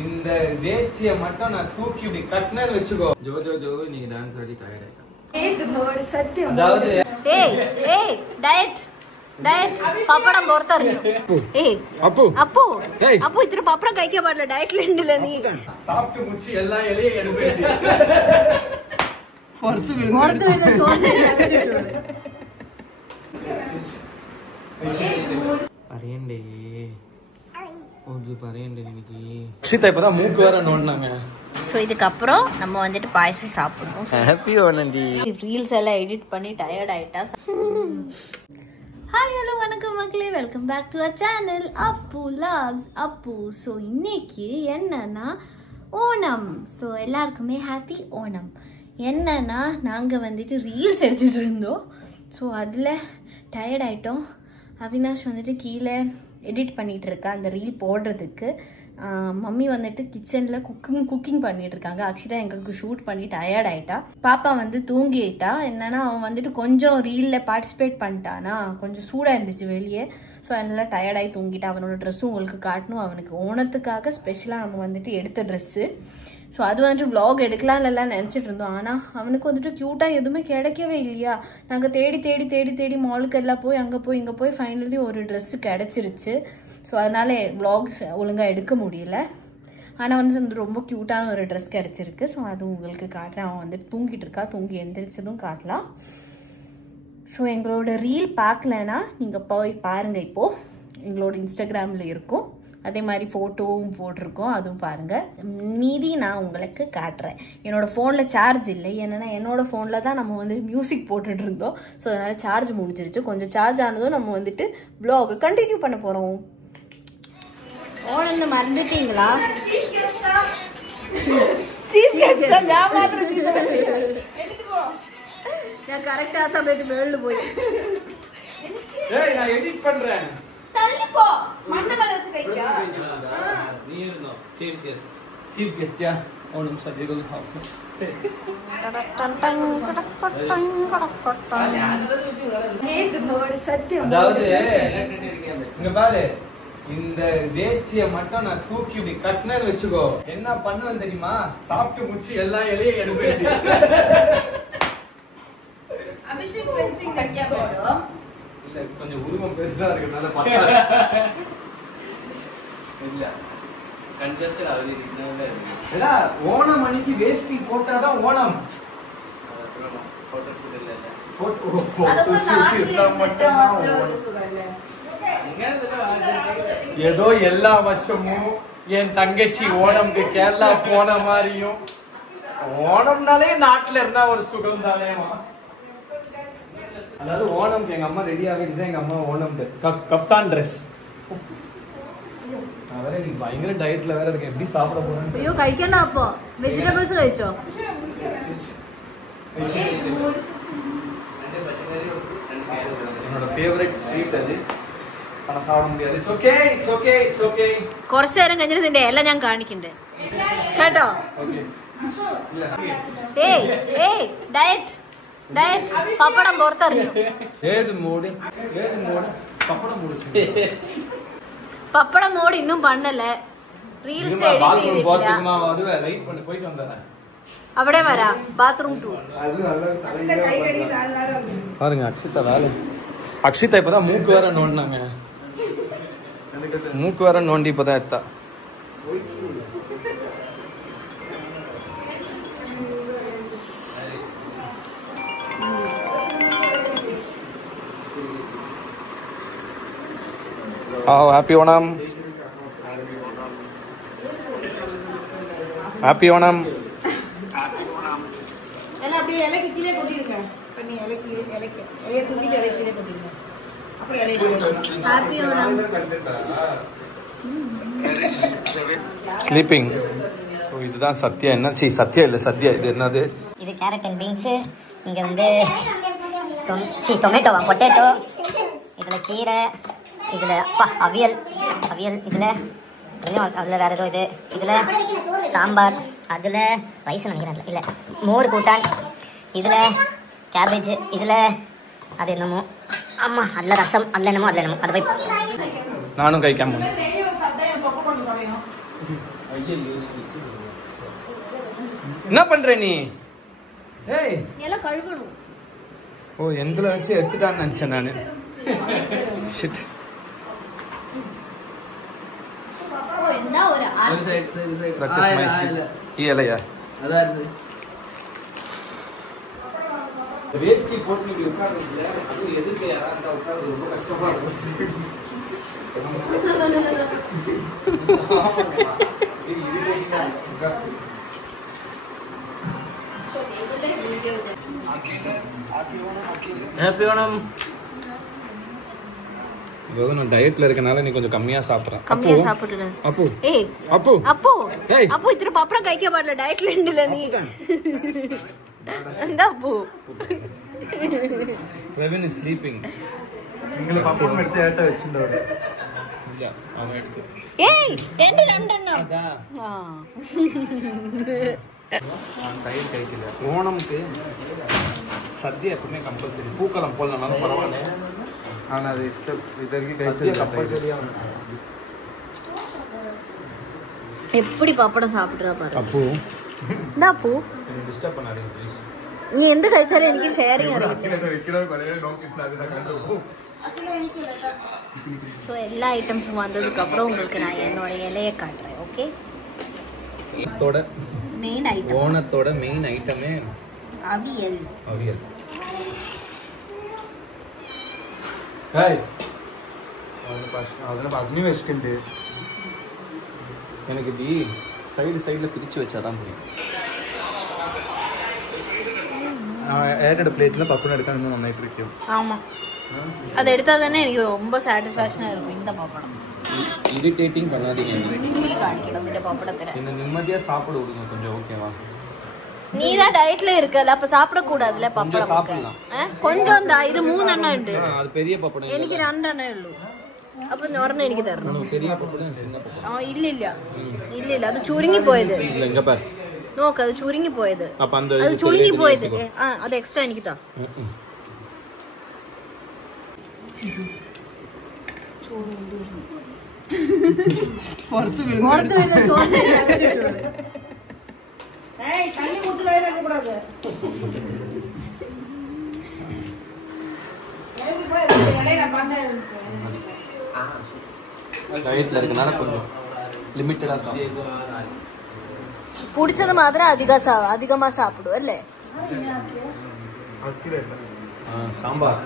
இந்த வேஷ்டிய மட்டும் நான் தூக்கி இப்படி கட்டினேன்னு வெச்சுக்கோ. ஜோ நீங்க டான்ஸ் ஆடி டயர்ட் ஆயிட்டா. சத்தியம். அதாவது ಡಯಟ್ ಪಪ್ಪಡಂ ಬರ್ತಾರ ಅಪ್ಪು ಅಪ್ಪು ಅಪ್ಪು ಇದ್ರ ಪಪ್ಪಡಂ ಕೈಕೆ ಮಾಡಲ ಡಯಟ್ ಲೆಂಡಿಲ್ಲ ನೀ ಸಾಫ್ಟ್ ಮುಚ್ಚಿ ಎಲ್ಲಾ ಎಲೆ ಎಡಬೇಡಿ ಹೊರತು ಇದು ಚೋಂದೆ ಜಾಗತಿಟ್ಟು പറയണ്ടേ പറയണ്ടേ എനിക്ക് அக்ஷிதா இப்பதான் மூக்கு வேற நோண்டாங்க. சோ இதுக்கு அப்புறம் நம்ம வந்துட்டு பாயசம் சாப்பிடணும். ஹாப்பி ஓனந்தி. ரீல்ஸ் எல்லாம் எடிட் பண்ணி டயர்ட் ஆயிட்டா. ஹாய் ஹலோ வணக்கம் மக்களே, welcome back to our channel Appu loves Appu. So இன்னைக்கு என்னன்னா ஓணம். ஸோ எல்லாருக்குமே ஹாப்பி ஓணம். என்னன்னா நாங்கள் வந்துட்டு ரீல்ஸ் எடுத்துகிட்டு இருந்தோம். ஸோ அதில் டயர்ட் ஆகிட்டோம். அவினாஷ் வந்துட்டு கீழே எடிட் பண்ணிகிட்டு இருக்கா அந்த ரீல் போடுறதுக்கு. மம்மி வந்துட்டு கிச்சனில் குக்கிங் பண்ணிட்டு இருக்காங்க. அக்ஷிதா எங்களுக்கு ஷூட் பண்ணி டயர்ட் ஆகிட்டா. பாப்பா வந்து தூங்கிட்டா. என்னன்னா அவன் வந்துட்டு கொஞ்சம் ரீலில் பார்ட்டிசிபேட் பண்ணிட்டானா, கொஞ்சம் சூடாக இருந்துச்சு வெளியே. ஸோ அதனால டயர்டாகி தூங்கிட்டா. அவனோட ட்ரெஸ்ஸும் உங்களுக்கு காட்டணும். அவனுக்கு ஓணத்துக்காக ஸ்பெஷலாக நம்ம வந்துட்டு எடுத்த ட்ரெஸ்ஸு. ஸோ அது வந்துட்டு வ்ளாக் எடுக்கலாம்லாம் நினச்சிட்டு இருந்தோம். ஆனால் அவனுக்கு வந்துட்டு க்யூட்டாக எதுவுமே கிடைக்கவே இல்லையா. நாங்கள் தேடி மாலுக்கு எல்லாம் போய் அங்கே போய் இங்கே போய் ஃபைனலி ஒரு ட்ரெஸ்ஸு கிடச்சிருச்சு. ஸோ அதனால வ்ளாக்ஸ் ஒழுங்காக எடுக்க முடியல. ஆனால் வந்து ரொம்ப க்யூட்டான ஒரு ட்ரெஸ் கிடச்சிருக்கு. ஸோ அது உங்களுக்கு காட்டுறேன். அவன் வந்துட்டு தூங்கிட்டு இருக்கா. தூங்கி எந்திரிச்சதும் காட்டலாம். ஸோ எங்களோட ரீல் பார்க்கலன்னா நீங்கள் போய் பாருங்கள். இப்போது எங்களோட இன்ஸ்டாகிராமில் இருக்கும். அதே மாதிரி ஃபோட்டோவும் போட்டிருக்கோம், அதுவும் பாருங்கள். மீதி நான் உங்களுக்கு காட்டுறேன். என்னோடய ஃபோனில் சார்ஜ் இல்லை. ஏன்னா என்னோடய ஃபோனில் தான் நம்ம வந்து மியூசிக் போட்டுட்டு இருந்தோம். ஸோ அதனால் சார்ஜ் முடிஞ்சிருச்சு. கொஞ்சம் சார்ஜ் ஆனதும் நம்ம வந்துட்டு வ்ளாக் கண்டினியூ பண்ண போகிறோம். ஓணம்னு மறந்துட்டீங்களா? நான் கரெக்டா சமைச்சு மேல போய் நான் எடிட் பண்றேன். தள்ளி போ. மண்ண மேல வச்சு கையா. நீ இருந்தோ சீஃப் கெஸ்ட் ஓணம் சஜிரோல் ஹவுஸ். சத்தியம். அதாவது இங்க பாரு, இந்த வேஷ்டிய மட்டும் நான் தூக்கி இப்படி கட்டினேன்னு வெச்சுக்கோ. என்ன பண்ணுவேன் தெரியுமா? சாப்பிட்டு முச்சி எல்லா இலையும் எடுப்பேன். அபிஷேக் ஃபென்சிங் கட்டியா போடு. இல்ல கொஞ்சம் உருவம் பெருசா இருக்கனால பார்த்தா இல்ல கன்ஜஸ்டட் ஆகுது. இல்ல ஓணம் அன்னைக்கு வேஷ்டி போட்டாதான் ஓணம். போட்டோ ஷூட் இல்ல. போட்டோ ஷூட் மட்டும் ஏதோ எல்லா வருஷமும் என் தங்கச்சி ஓணம்க்கு கேரளா போன மாதிரியும். ஓணம்னாலே நாட்டுல இருந்தா ஒரு சுகம் தானே. அதாவது ஓணம்க்கு எங்க அம்மா ரெடி ஆகிட்டு எங்க அம்மா ஓணம்க்கு கஃப்தான் ட்ரெஸ். வேற நீ பயங்கர டயட்ல வேற இருக்கு. எப்படி சாப்பிட போறேன்? ஐயோ കഴിക്കണ്ട. அப்போ வெஜிடபிள்ஸ் കഴിച്ചോ? என்னோட ஃபேவரட் ஸ்வீட் அது. ஆனா சாப்பிட முடியாது. It's okay, it's okay, it's okay. കുറച്ച് നേരം കഴിഞ്ഞിട്ട് നിന്റെ എല്ലാം ഞാൻ കാണിക്കണ്ടേ കേട്ടോ? ഏയ് ഡയറ്റ് പപ്പടം പുറത്തറിഞ്ഞു. ഏത് മോഡ് പപ്പടം മൂടി. பப்படம் மோடு இன்னும் பண்ணல. ரீல்ஸ் எடிட் ചെയ്തിട്ടില്ല. வெயிட் பண்ணி போயிட்டு வந்தறேன். അവിടെ വരാ ബാത്റൂം 2. பாருங்க அக்ஷிதா வேலை. அக்ஷிதா இப்பதான் மூக்கு வேற நோண்டாங்க. மூக்கு வேற நோண்டி இப்பதான் எடுத்தா. ஹாப்பி ஓணம். ஹாப்பி ஓணம். எல்லாம் அப்படியே இலைக்கு கீழே கொட்டிடுங்க. பண்ணி இலையை தூக்கிட்டு இலைக்கு கீழே கொட்டிடுங்க. அப்புறம் இலையை கீழே. ஹாப்பி ஓணம். ஸ்லீப்பிங். ஸோ இதுதான் சத்யா. என்ன சத்யா இல்லை சத்யா. இது என்னது? இது கேரட் அண்ட் பீன்ஸு. இங்கே வந்து டொமேட்டோவா பொட்டேட்டோ. இதில் கீரை. இதில் அவியல். இதில் அதில் வேறு ஏதோ இது. இதில் சாம்பார். அதில் ரைஸ் நினைக்கிறேன். இல்லை மோர் கூட்டான். இதில் கேபேஜ். இதில் அது என்னமோ ஆமாம் அதில் ரசம். அதில் என்னமோ அதை போய் நானும் கைக்காம என்ன பண்ற நீ? ஏய் எல்லாம் கழுவணும். ஓ எந்தில வச்சு எடுத்துட்டான்னு நினைச்சேன் நானு. ஷிட். ஓ என்ன ஒரு இல்லையா அதான் வேஷ்டி போட்டு நீங்க உட்கார்றதுல அது எதுக்கு யாரா உட்கார்றது ரொம்ப கஷ்டமா இருக்கும். ஹாப்பி ஓணம். நான் டயட்ல இருக்கனால நீ கொஞ்சம் கம்மியா சாப்பிடுறேன். கம்மியா சாப்பிடுற. அப்பு ஏய் அப்பு அப்பு ஏய் அப்பு இത്ര பப்படம் கைக்க பாடல டயட்ல இல்ல நீ. அந்த அப்பு Kevin is sleeping. നിങ്ങൾ പപ്പടം എടുത്ത് ഏട്ട വെച്ചിട്ടുണ്ടോ? இல்ல அவன் எடுத்து. ஏய் ரெண்டு ரெண்டண்ணா. டயட் கைக்கல. ஓணம்க்கு சத்யா எப்பவுமே கம்பல்சரி. பூக்கலம் போடலனாலும் பரவாயில்ல. ஆனா அது இஷ்டம் இதற்கு சத்யா கம்பல்சரியா எப்படி பப்படம் சாப்பிடுறா பாரு. அப்பு இந்த அப்பு என்ன டிஸ்டர்ப் பண்ணாதீங்க ப்ளீஸ். நீ എന്ത് കഴിച്ചാലും എനിക്ക് ഷെയറിംഗ് അറിയാം. ஸோ எல்லா ஐட்டம்ஸும் வந்ததுக்கு அப்புறம் உங்களுக்கு நான் என்னோட இலையை காட்டுறேன். ஓகே மெயின் ஐட்டம் ஓணத்தோட மெயின் ஐட்டமே அவியல். அவியல். ஹாய் അതിനെ പറഞ്ഞു വെച്ചിട്ടുണ്ട്. எனக்கு இப்படி சைடுல பிரிச்சு வச்சாதான் புரியும். ഏട്ടയുടെ പ്ലേറ്റിൽ പപ്പടം എടുക്കാൻ ഇന്ന് നന്നായിട്ടിരിക്കും. ஆமா அது எடுத்தா தானே எனக்கு ரொம்ப சாட்டிஸ்ஃபேக்ஷனா இருக்கும். இந்த பப்படம் இரிட்டேட்டிங் பண்ணாதீங்க. நீ காணிக்கணும் இந்த பப்படத்தை. என்ன நிம்மதியா சாப்பிட விடுங்க கொஞ்சம். ஓகேவா? நீ தான் டயட்ல இருக்கல அப்ப சாப்பிட கூடாதுல கொஞ்சம் பப்படம். சாப்பிடலாம். கொஞ்சம் இந்த இரு 3 எண்ணம் ഉണ്ട്. அது பெரிய பப்படம். എനിക്ക് 2 എണ്ണേ ഉള്ളൂ. അപ്പൊ ഒരെണ്ണം എനിക്ക് തരണം. பெரிய பப்படம் சின்ன பப்படம். ഇല്ല ഇല്ല ഇല്ല ഇല്ല അത് ചുരുങ്ങി പോയത്. இல்ல இங்க பாரு. നോക്ക് അത് ചുരുങ്ങി പോയത്. அப்ப அந்த അത് ചുരുങ്ങി പോയത്. അത് എക്സ്ട്രാ എനിക്ക് താ. പുറത്ത് വരുന്ന ചോറ് தண்ணி ஊற்றி வயிறு வைக்கக்கூடாது. இலையில பார்த்தேன். டயட்ல இருக்கனால கொஞ்சம் லிமிட்டடா சாப்பிடு. பிடிச்சது மாத்திரம் அதிகமா சாப்பிடும் அല്ലേ? சாம்பார்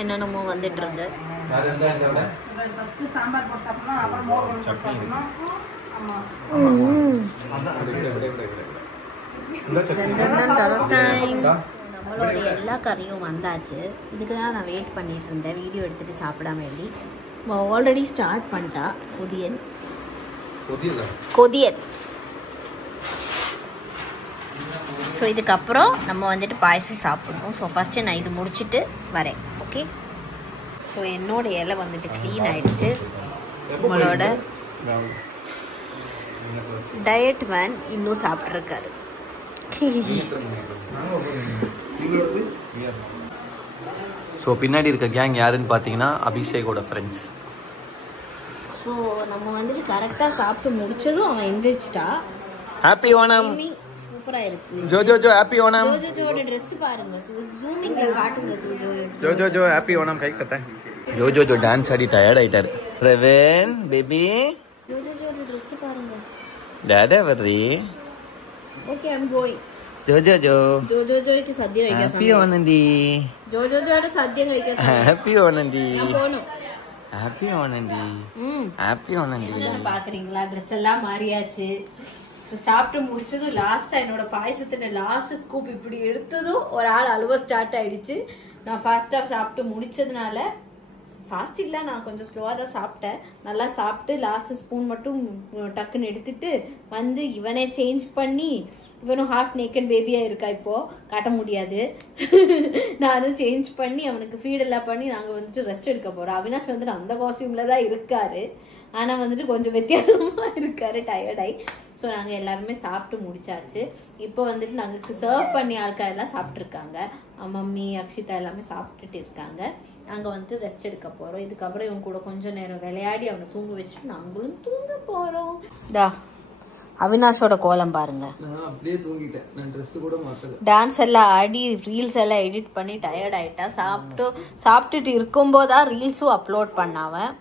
என்னென்னமோ வந்துட்டு இருக்கு. ஃபர்ஸ்ட் சாம்பார் போட்டு சாப்பிடணும், அப்புறம் மோர் போட்டு சாப்பிடணும். ஆமா நம்மளோட எல்லா கறியும் வந்தாச்சு. இதுக்கு தான் நான் வெயிட் பண்ணிட்டு இருந்தேன் வீடியோ எடுத்துட்டு சாப்பிடாம வேண்டி. ஆல்ரெடி ஸ்டார்ட் பண்ணிட்டா கொதியல். ஸோ இதுக்கப்புறம் நம்ம வந்துட்டு பாயசம் சாப்பிடணும். ஸோ ஃபஸ்ட்டு நான் இது முடிச்சுட்டு வரேன். ஓகே ஸோ என்னோட இலை வந்துட்டு க்ளீன் ஆயிடுச்சு. உங்களோட டயட் மேன் இன்னும் சாப்பிட்ருக்காரு. ஸோ பின்னாடி இருக்க கேங் யாருன்னு பார்த்தீங்கன்னா அபிஷேகோட ஃப்ரெண்ட்ஸ். ஸோ நம்ம வந்துட்டு கரெக்டாக சாப்பிட்டு முடிச்சதும் அவன் எந்திரிச்சிட்டா. ஹாப்பி ஓணம். சூப்பராக இருக்கு. ஜோ ஹாப்பி ஓணம். ஜோஜோட ட்ரெஸ் பாருங்க. ஜூமிங்ல காட்டுங்க. ஜோ ஹாப்பி ஓணம். கை கத்தேன். ஜோ டான்ஸ் ஆடி டயர்ட் ஆயிட்டாரு. ரெவன் பேபி ஜோஜோட ட்ரெஸ் பாருங்க. டாடா வர்றி. Okay I am going. ജോജോയ്ക്ക് സദ്യ കഴിക്കാൻ ഹാപ്പി ഓണന്തി. ജോജോയുടെ സദ്യ കഴിക്കാൻ ഹാപ്പി ഓണന്തി. ഞാൻ പോണു. ഹാപ്പി ഓണന്തി. ഹാപ്പി ഓണന്തി. என்ன பாக்குறீங்களா? ட்ரெஸ் எல்லாம் மாறியாச்சு. சாப்பிட்டு முடிச்சதும் லாஸ்டா என்னோட பாயசத்துல லாஸ்ட் ஸ்கூப் இப்படி எடுத்ததும் ஒரு ஆள் அழுவ ஸ்டார்ட் ஆயிடுச்சு. நான் ஃபாஸ்டா சாப்பிட்டு முடிச்சதுனால ஃபாஸ்ட் இல்லை, நான் கொஞ்சம் ஸ்லோவாக தான் சாப்பிட்டேன். நல்லா சாப்பிட்டு லாஸ்ட் ஸ்பூன் மட்டும் டக்குன்னு எடுத்துட்டு வந்து இவனே சேஞ்ச் பண்ணி, இவனும் ஹாஃப் நேக்கட் பேபியாக இருக்கா, இப்போது காட்ட முடியாது. நானும் சேஞ்ச் பண்ணி அவனுக்கு ஃபீடெல்லாம் பண்ணி நாங்கள் வந்துட்டு ரெஸ்ட் எடுக்க போகிறோம். அவினாஷ் வந்துட்டு அந்த காஸ்டியூமில் தான் இருக்காரு. ஆனால் வந்துட்டு கொஞ்சம் வித்தியாசமாக இருக்காரு டயர்டாகி. ஸோ நாங்கள் எல்லாருமே சாப்பிட்டு முடிச்சாச்சு. இப்போ வந்துட்டு நாங்கள் சர்வ் பண்ணி ஆட்கள் எல்லாம் சாப்பிட்ருக்காங்க. மம்மி அக்ஷிதா எல்லாமே சாப்பிட்டுட்டு இருக்காங்க. நாங்கள் வந்து ரெஸ்ட் எடுக்க போகிறோம். இதுக்கப்புறம் இவங்க கூட கொஞ்சம் நேரம் விளையாடி அவனை தூங்க வச்சுட்டு நாங்களும் தூங்க போகிறோம். அவினாஷோட கோலம் பாருங்க. நான் அப்படியே தூங்கிட்டேன். நான் ட்ரெஸ் கூட மாத்தல. டான்ஸ் எல்லாம் ஆடி ரீல்ஸ் எல்லாம் எடிட் பண்ணி டயர்ட் ஆயிட்டா. சாப்பிட்டுட்டு இருக்கும்போதா ரீல்ஸும் அப்லோட் பண்ணாவன்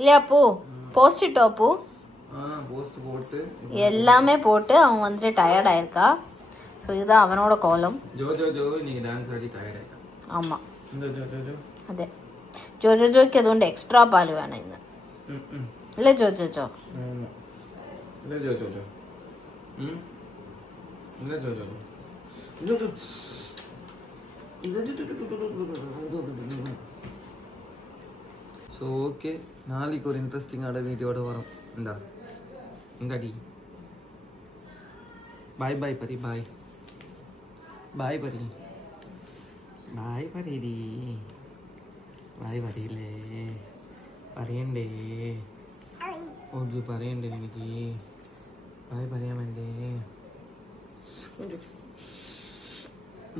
இல்லையா பூ? போஸ்டிட்டோ பூ? போஸ்ட் போட்டு எல்லாமே போட்டு அவன் வந்துட்டு டயர்ட் ஆயிருக்கா. ஸோ இதுதான் அவனோட கோலம். ஜோ நீங்க டான்ஸ் ஆடி டயர்ட் ஆயிட்டா. ஆமா ஜோ அதே ஜோஜோக்கு அதுண்டு எக்ஸ்ட்ரா பால் வேணும் இங்க. இல்லை ஜோஜோ இல்ல ஜோ இல்ல ஜோ ஸோ ஓகே, நாளைக்கு ஒரு இன்ட்ரெஸ்டிங்கான வீடியோட வரும். இந்தாடி பாய் பாய் பரி பாய் பாய் பரி பாய் பரிடி பாய் பரியிலே പറയണ്ടേ? ഓക്കെ പറയണ്ടേ എനിക്ക്? ബായ് പറയാൻ വേണ്ടേ?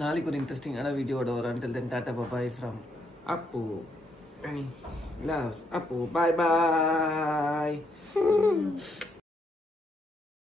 നാളേക്ക് ഒരു ഇൻട്രസ്റ്റിംഗ് ആണ് വീഡിയോടെ വരാം. Till then Tata bye from Appu. Any loves Appu. Bye bye.